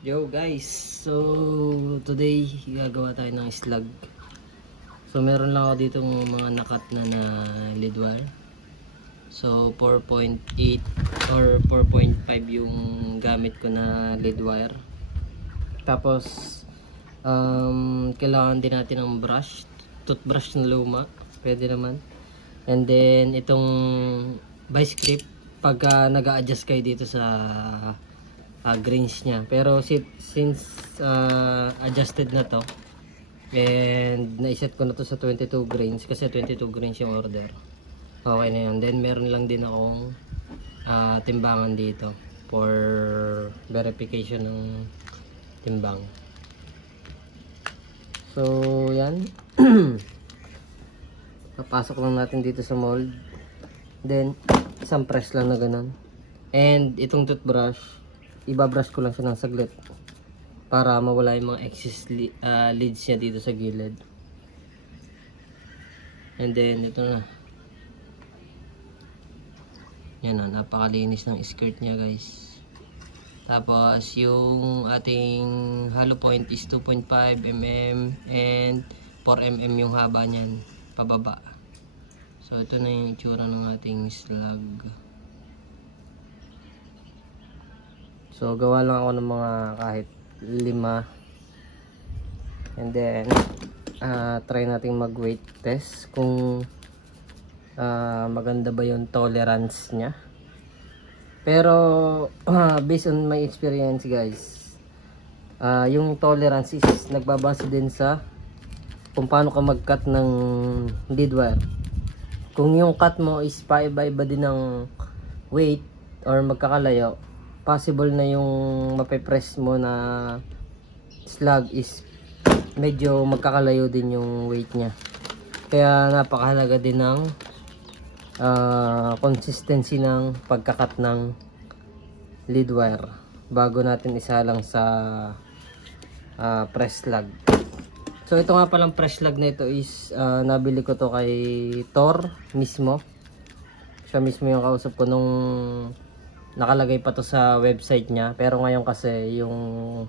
Yo guys, so today gagawa tayo ng slug. So meron lang ako dito mga nakat na lead wire. So 4.8 or 4.5 yung gamit ko na lead wire. Tapos kailangan din natin ng brush, toothbrush na luma, pwede naman. And then itong vice grip pagka nag-a-adjust kayo dito sa grains niya, pero since adjusted na to and naiset ko na to sa 22 grains kasi 22 grains yung order, okay na yan. Then meron lang din akong timbangan dito for verification ng timbang. So yan. Papasok lang natin dito sa mold, then isang press lang na ganun. And itong toothbrush, ibabrush ko lang siya ng saglit para mawala yung mga excess leads niya dito sa gilid. And then ito na, yan na, napakalinis ng skirt niya guys. Tapos yung ating hollow point is 2.5 mm and 4 mm yung haba niyan pababa. So ito na yung itsura ng ating slug. So gawa lang ako ng mga kahit 5. And then try nating mag weight test kung maganda ba yung tolerance niya. Pero based on my experience guys, yung tolerance is nagbabase din sa kung paano ka mag-cut ng lead wire. Kung yung cut mo is paiba-iba din ng weight or magkakalayo, possible na yung mapipress mo na slug is medyo magkakalayo din yung weight nya. Kaya napakahalaga din ng consistency ng pagkakat ng lead wire bago natin isalang sa press slug. So ito nga palang press slug na ito is nabili ko to kay Thor mismo. Siya mismo yung kausap ko nung nakalagay pa to sa website niya. Pero ngayon kasi yung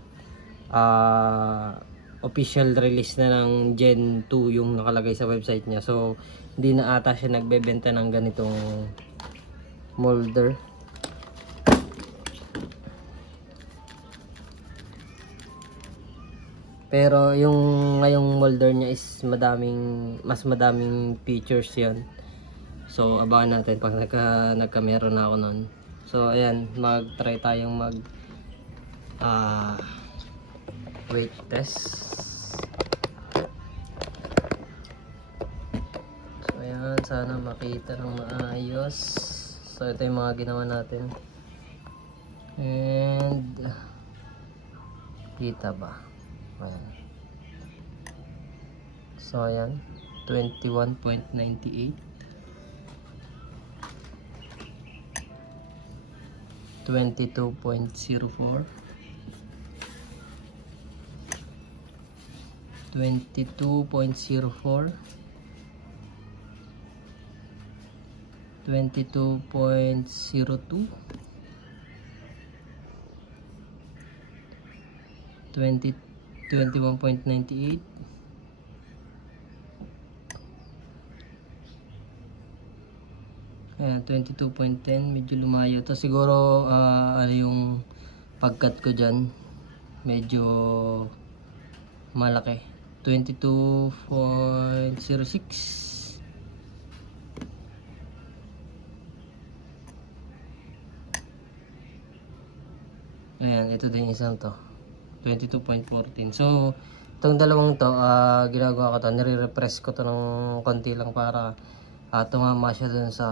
official release na ng Gen 2 yung nakalagay sa website niya. So hindi na ata siya nagbebenta ng ganitong molder. Pero yung ngayong molder niya is mas madaming features yon. So abangan natin pag nagka-meron na ako nun. So ayan, mag-try tayong mag weight test. So ayan, sana makita ng maayos. So ito yung mga ginawa natin. And kita ba? Ayan. So ayan, 21.98, 22.04, 22.04, 22.02, 21.98, ayan, 22.10. Medyo lumayo to siguro. Ano yung pagkat ko dyan, medyo malaki. 22.06. Ayan, ito din isang to, 22.14. So itong dalawang to, ginagawa ko to, nire-repress ko to ng konti lang para tumama siya dun sa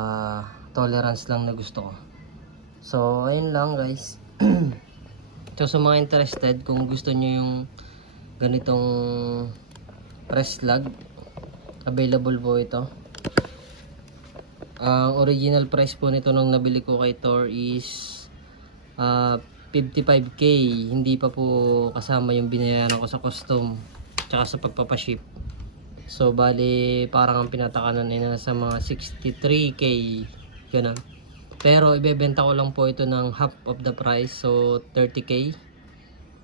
tolerance lang na gusto ko. So ayun lang guys. So sa mga interested, kung gusto nyo yung ganitong press slug, available po ito. Ang original price po nito nung nabili ko kay Thor is 55k. Hindi pa po kasama yung binayaran ko sa custom tsaka sa pagpapaship. So bali parang ang pinatakanan ay nasa mga 63k ganun. Pero ibebenta ko lang po ito ng half of the price, so 30k.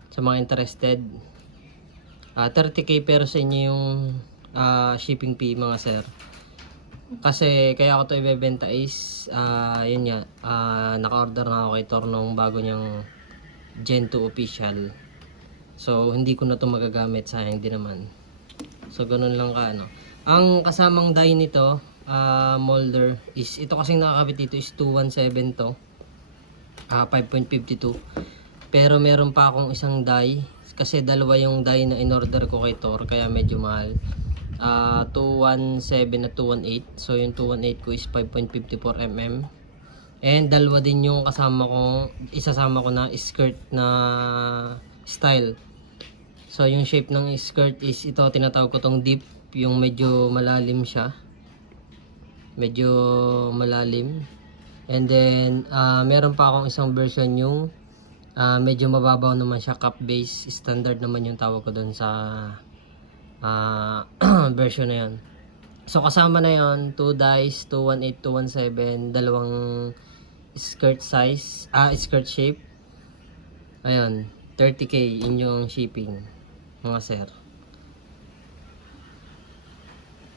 sa mga interested. 30k pero sa inyo yung shipping fee mga sir. Kasi kaya ako to ibebenta is yun nga, naka-order na ako kay Tornong bago niyang Gen 2 official. So hindi ko na to magagamit, sayang din naman. So ganun lang ka ano. Ang kasamang die nito, molder is ito kasing nakakabit dito is 217 to. 5.52. Pero meron pa akong isang die kasi dalawa yung die na in-order ko kay Thor kaya medyo mahal. 217 at 218. So yung 218 ko is 5.54 mm. And dalawa din yung kasama ko, isasama ko na skirt na style. So yung shape ng skirt is ito, tinatawag ko tong deep, yung medyo malalim siya. Medyo malalim. And then meron pa akong isang version yung medyo mababaw naman siya, cup base, standard naman yung tawag ko doon sa version na yun. So kasama na yon 2 dice, 218, 217, dalawang skirt size, skirt shape. Ayun, 30k yun yung shipping mga sir.